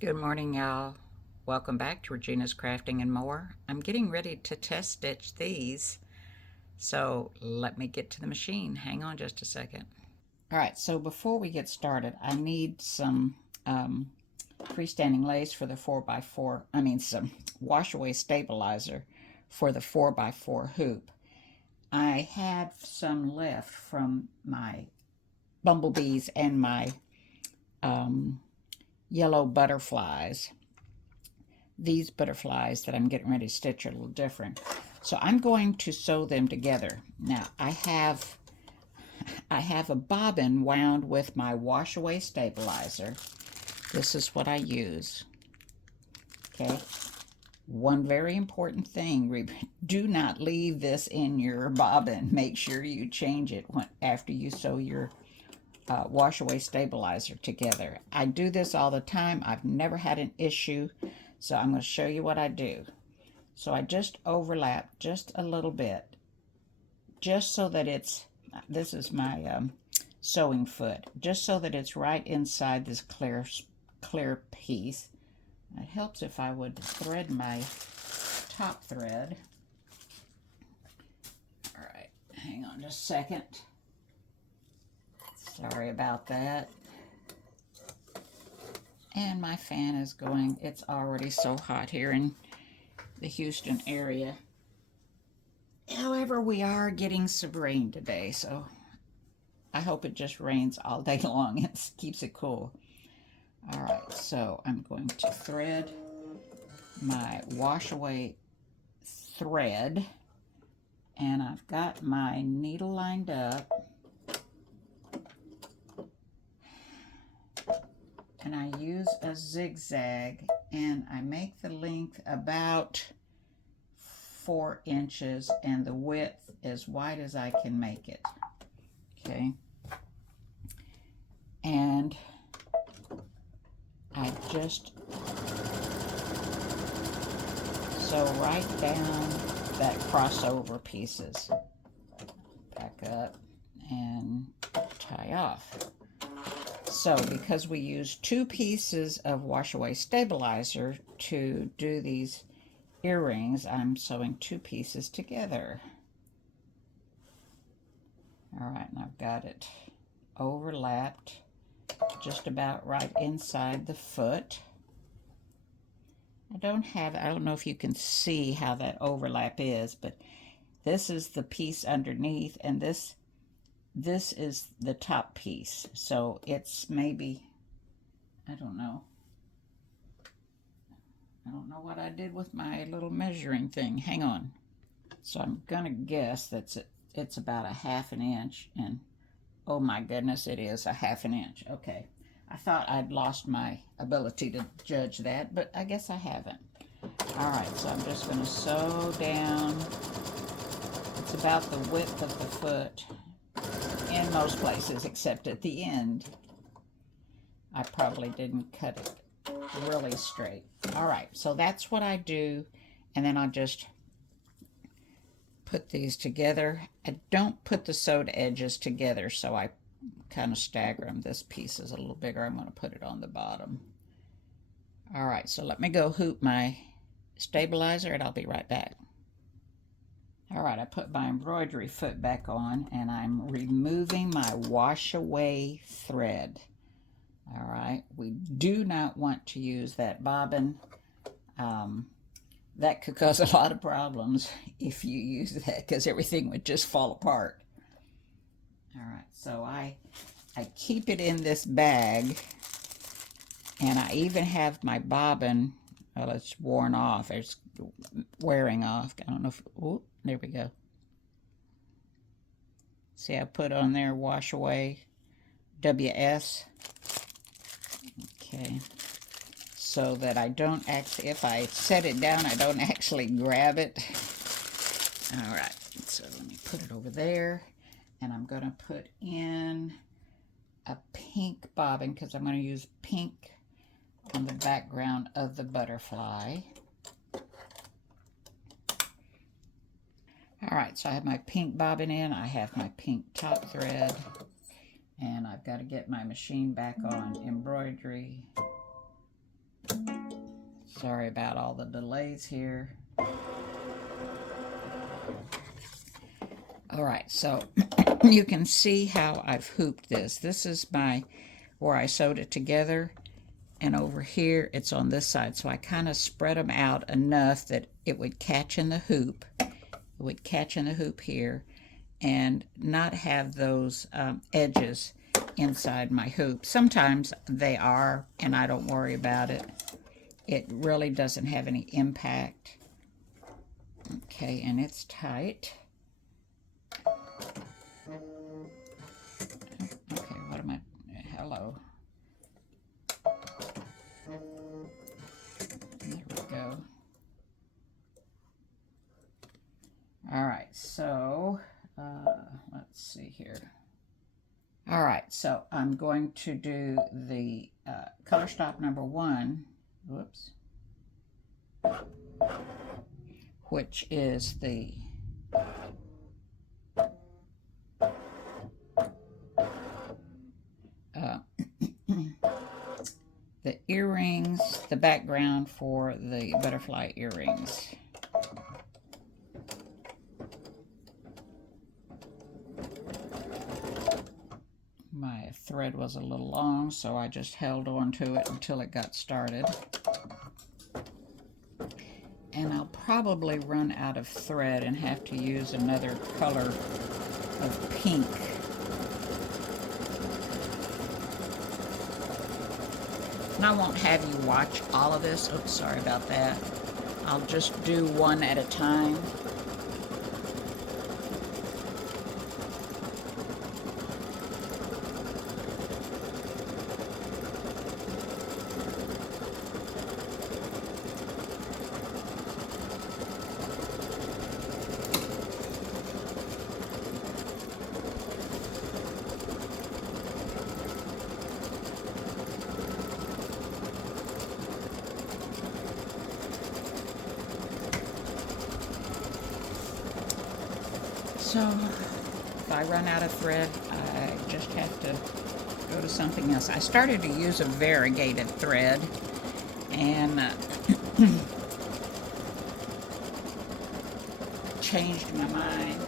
Good morning, y'all. Welcome back to Regina's Crafting and More. I'm getting ready to test stitch these, so let me get to the machine. Hang on just a second. All right, so before we get started, I need some freestanding lace for the 4x4, some wash away stabilizer for the 4x4 hoop. I have some left from my bumblebees and my yellow butterflies. These butterflies that I'm getting ready to stitch are a little different. So I'm going to sew them together. Now I have a bobbin wound with my wash away stabilizer. This is what I use. Okay. One very important thing, do not leave this in your bobbin. Make sure you change it after you sew your wash away stabilizer together. I do this all the time. I've never had an issue. So I'm going to show you what I do. So I just overlap just a little bit, just so that this is my sewing foot, just so that it's right inside this clear piece. It helps if I would thread my top thread. All right, hang on just a second. Sorry about that. And my fan is going. It's already so hot here in the Houston area. However, we are getting some rain today, so I hope it just rains all day long and keeps it cool. All right, so I'm going to thread my wash away thread, and I've got my needle lined up. And I use a zigzag, and I make the length about 4 inches and the width as wide as I can make it. Okay. And I just sew right down that crossover pieces. Back up and tie off. So because we use 2 pieces of wash away stabilizer to do these earrings, I'm sewing 2 pieces together. All right, and I've got it overlapped just about right inside the foot. I don't know if you can see how that overlap is, but this is the piece underneath, and this is the top piece. So it's maybe, I don't know what I did with my little measuring thing. Hang on. So I'm gonna guess that it's about a 1/2 inch, and oh my goodness, it is a 1/2 inch. Okay, I thought I'd lost my ability to judge that, but I guess I haven't. All right, so I'm just gonna sew down. It's about the width of the foot in most places, except at the end. I probably didn't cut it really straight. All right, so that's what I do, and then I'll just put these together. I don't put the sewed edges together, so I kind of stagger them. This piece is a little bigger. I'm going to put it on the bottom. All right, so let me go hoop my stabilizer, and I'll be right back. All right, I put my embroidery foot back on, and I'm removing my wash away thread. All right, we do not want to use that bobbin. That could cause a lot of problems if you use that, because everything would just fall apart. All right, so I keep it in this bag, and I even have my bobbin. Well, it's worn off. It's wearing off. I don't know if, oh, there we go. See, I put on there wash away WS. Okay, so that I don't actually, if I set it down, I don't actually grab it. All right, so let me put it over there, and I'm going to put in a pink bobbin, because I'm going to use pink on the background of the butterfly. All right, so I have my pink bobbin in, I have my pink top thread, and I've got to get my machine back on embroidery. Sorry about all the delays here. All right, so you can see how I've hooped this. This is where I sewed it together, and over here it's on this side. So I kind of spread them out enough that it would catch in the hoop. It would catch in the hoop here and not have those edges inside my hoop. Sometimes they are, and I don't worry about it. It really doesn't have any impact. Okay, and it's tight. Okay, what am I? Hello. There we go. All right, so let's see here. All right, so I'm going to do the color stop number 1. Whoops. Which is the the earrings, the background for the butterfly earrings. My thread was a little long, so I just held on to it until it got started. And I'll probably run out of thread and have to use another color of pink. And I won't have you watch all of this. Oops, sorry about that. I'll just do one at a time. So if I run out of thread, I just have to go to something else. I started to use a variegated thread, and changed my mind.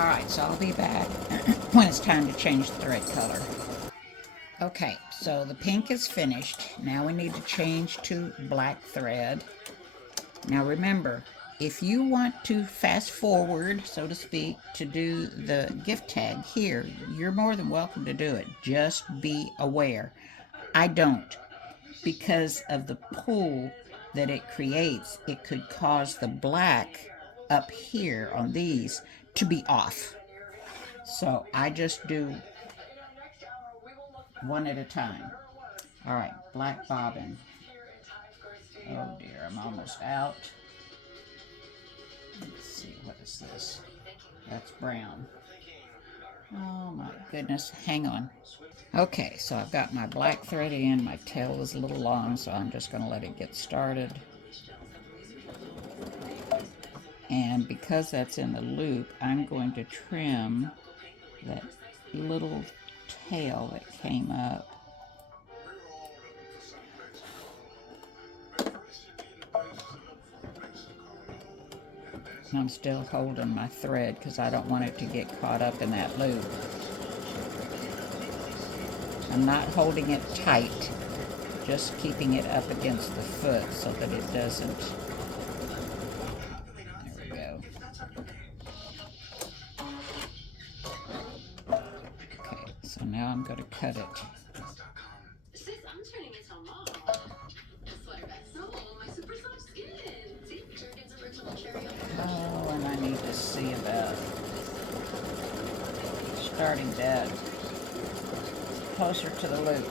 All right, so I'll be back when it's time to change the thread color. Okay, so the pink is finished. Now we need to change to black thread. Now remember, if you want to fast forward, so to speak, to do the gift tag here, you're more than welcome to do it. Just be aware. I don't. Because of the pull that it creates, it could cause the black up here on these to be off. So I just do one at a time. All right, black bobbin. Oh dear, I'm almost out. Let's see, what is this? That's brown. Oh my goodness, hang on. Okay, so I've got my black thread in. My tail is a little long, so I'm just going to let it get started. And because that's in the loop, I'm going to trim that little tail that came up. And I'm still holding my thread because I don't want it to get caught up in that loop. I'm not holding it tight, just keeping it up against the foot so that it doesn't. There we go. Okay, so now I'm going to cut it. Oh, and I need to see about starting that closer to the loop.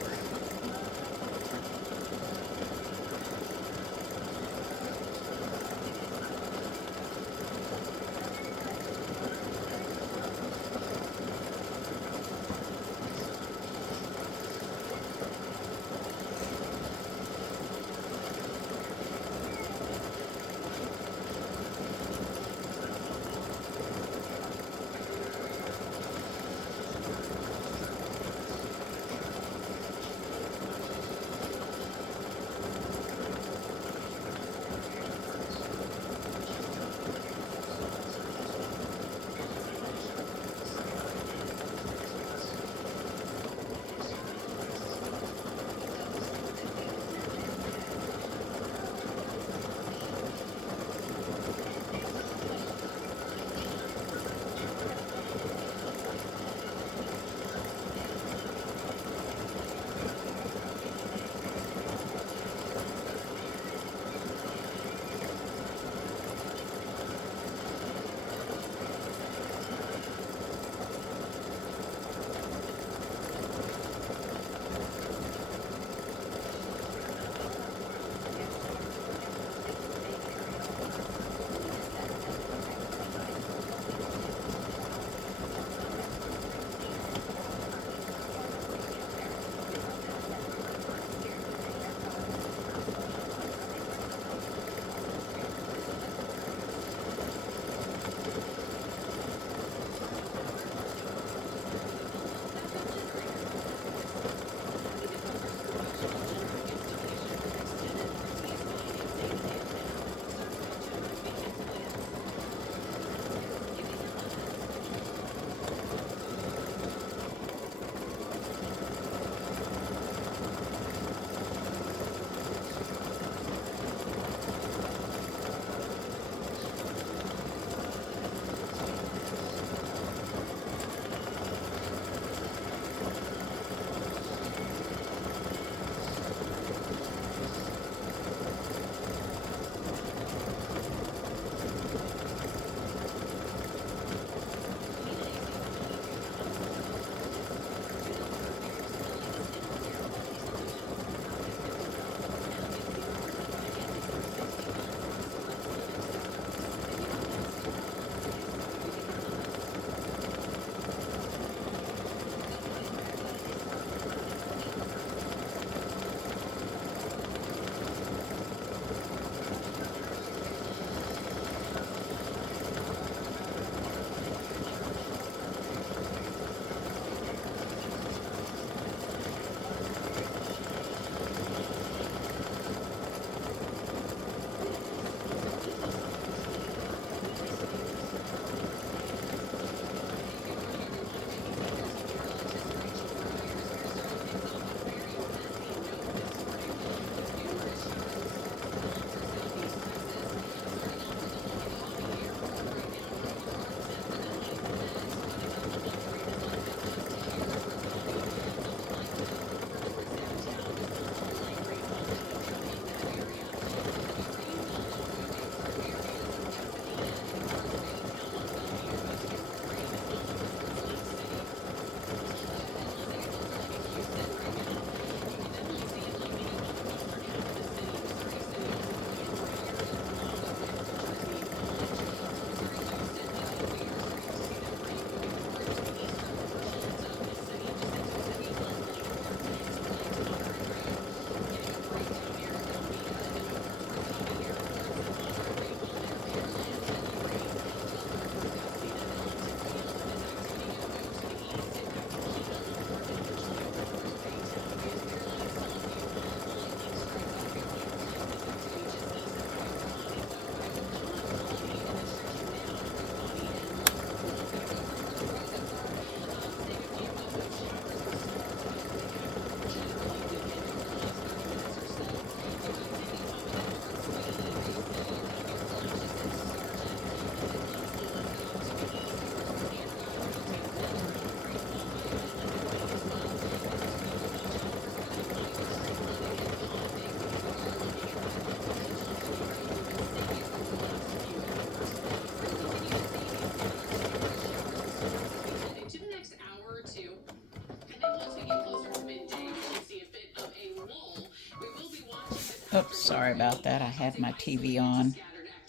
Oops, sorry about that. I had my TV on.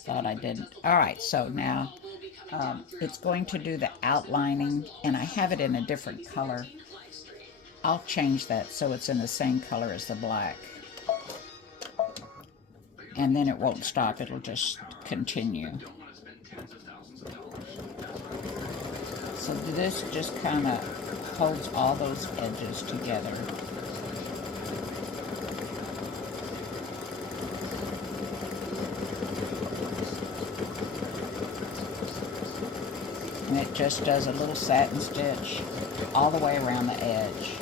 Thought I didn't. All right, so now it's going to do the outlining, and I have it in a different color. I'll change that so it's in the same color as the black. And then it won't stop, it'll just continue. So this just kind of holds all those edges together. And it just does a little satin stitch all the way around the edge.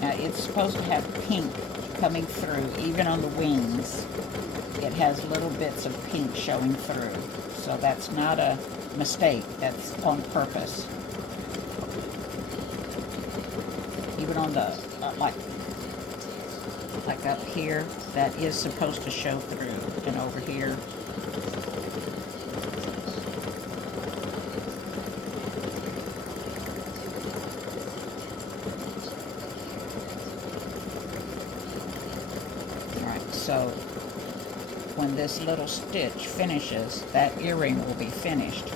Now it's supposed to have pink coming through, even on the wings. It has little bits of pink showing through. So that's not a mistake, that's on purpose. Even on the, like up here, that is supposed to show through, and over here. Alright, so when this little stitch finishes, that earring will be finished.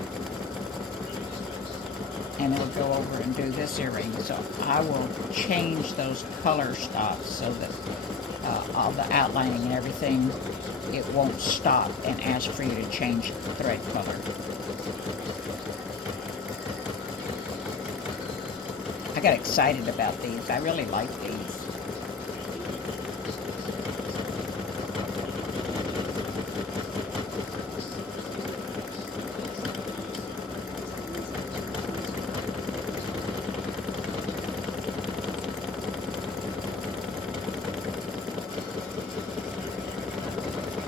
And it'll go over and do this earring. So I will change those color stops so that all the outlining and everything, it won't stop and ask for you to change thread color. I got excited about these. I really like these.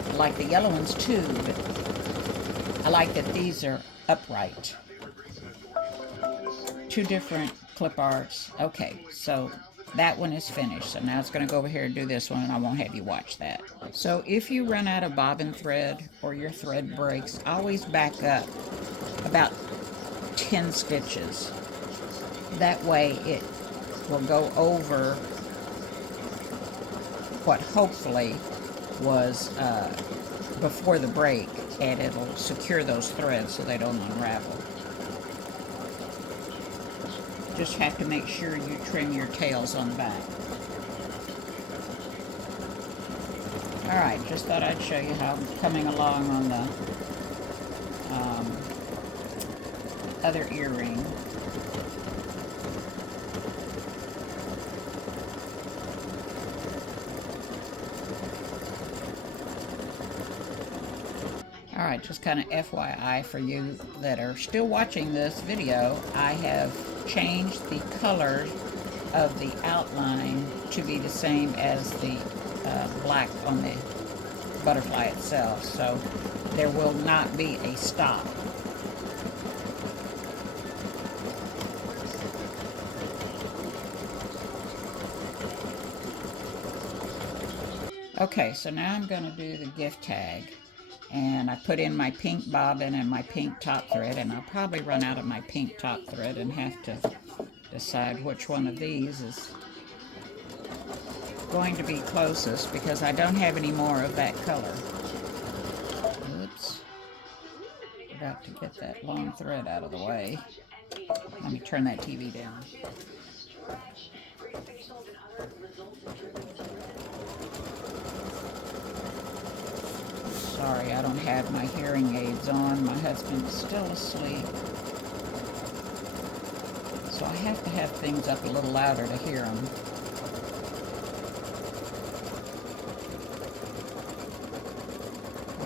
I like the yellow ones too, but I like that these are upright. Two different clip arts. Okay, so that one is finished. So now it's going to go over here and do this one, and I won't have you watch that. So if you run out of bobbin thread or your thread breaks, always back up about 10 stitches. That way it will go over what hopefully was before the break, and it'll secure those threads so they don't unravel. Just have to make sure you trim your tails on the back. Alright, just thought I'd show you how I'm coming along on the other earring. Alright, just kind of FYI for you that are still watching this video, I have changed the color of the outline to be the same as the black on the butterfly itself, so there will not be a stop. Okay, so now I'm going to do the gift tag. And I put in my pink bobbin and my pink top thread, and I'll probably run out of my pink top thread and have to decide which one of these is going to be closest, because I don't have any more of that color. Oops. Forgot to get that long thread out of the way. Let me turn that TV down. Sorry, I don't have my hearing aids on. My husband's still asleep. So I have to have things up a little louder to hear him.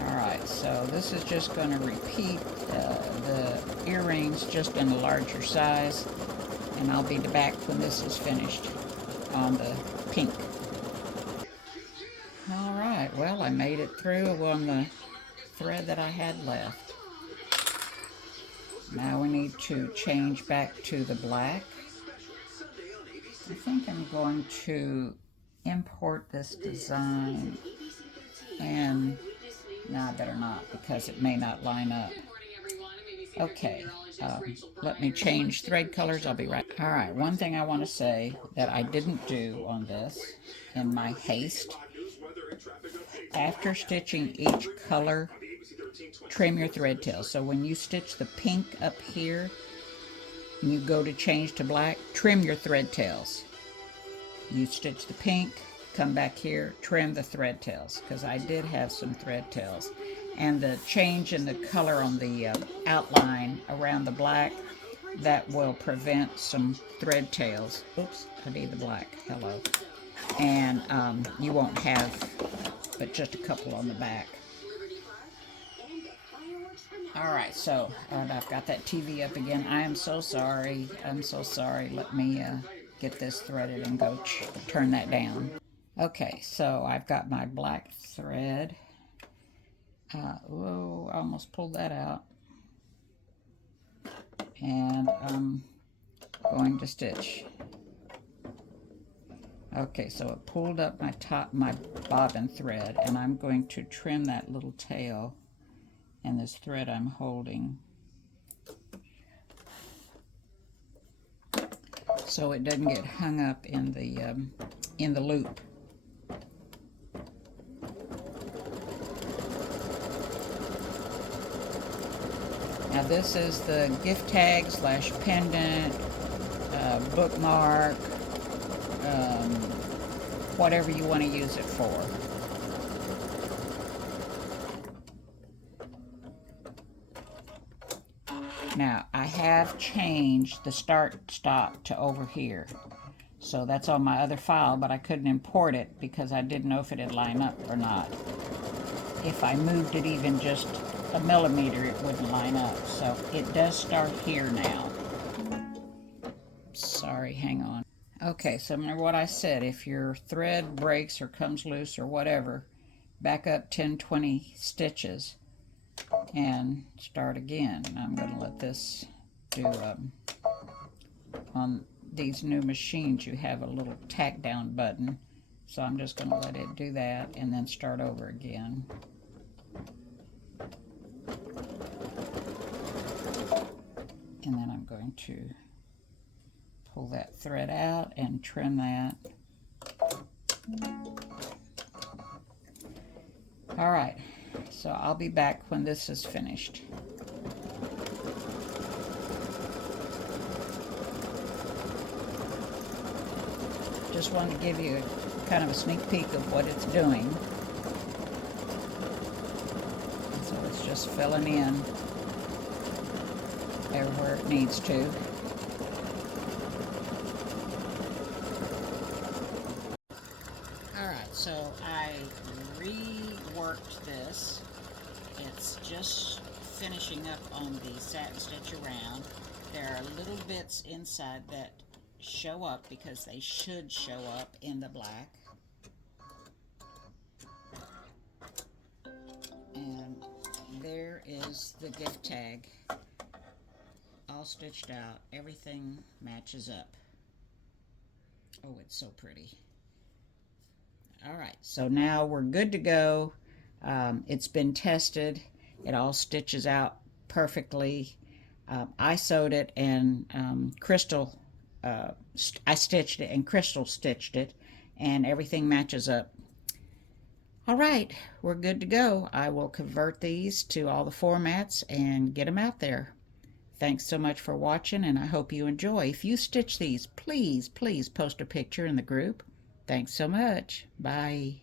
Alright, so this is just going to repeat the earrings just in a larger size. And I'll be back when this is finished on the pink. Alright, well, I made it through on the thread that I had left. Now we need to change back to the black. I think I'm going to import this design, and no, I better not, because it may not line up. Okay, let me change thread colors. I'll be right. All right, one thing I want to say that I didn't do on this in my haste. After stitching each color, trim your thread tails. So when you stitch the pink up here, and you go to change to black, trim your thread tails. You stitch the pink, come back here, trim the thread tails, because I did have some thread tails. And the change in the color on the outline around the black, that will prevent some thread tails. Oops, I need the black. Hello. And you won't have but just a couple on the back. All right, so I've got that TV up again. I am so sorry. I'm so sorry. Let me get this threaded and go turn that down. Okay, so I've got my black thread. Whoa, I almost pulled that out. And I'm going to stitch. Okay, so it pulled up my bobbin thread, and I'm going to trim that little tail and this thread I'm holding, so it doesn't get hung up in the loop. Now this is the gift tag slash pendant, bookmark, whatever you want to use it for. Now I have changed the start stop to over here. So that's on my other file, but I couldn't import it because I didn't know if it'd line up or not. If I moved it even just a millimeter, it wouldn't line up. So it does start here now. Sorry, hang on. Okay, so remember what I said. If your thread breaks or comes loose or whatever, back up 10-20 stitches and start again. I'm going to let this do, on these new machines, you have a little tack down button. So I'm just going to let it do that and then start over again. And then I'm going to pull that thread out and trim that. All right, so I'll be back when this is finished. Just wanted to give you kind of a sneak peek of what it's doing. So it's just filling in everywhere it needs to. Alright, so I reworked this. It's just finishing up on the satin stitch around. There are little bits inside that show up because they should show up in the black. And there is the gift tag, all stitched out. Everything matches up. Oh, it's so pretty. All right, so now we're good to go. It's been tested. It all stitches out perfectly. I sewed it, and Crystal I stitched it, and Crystal stitched it, and everything matches up. All right, we're good to go. I will convert these to all the formats and get them out there. Thanks so much for watching, and I hope you enjoy. If you stitch these, please post a picture in the group. Thanks so much. Bye.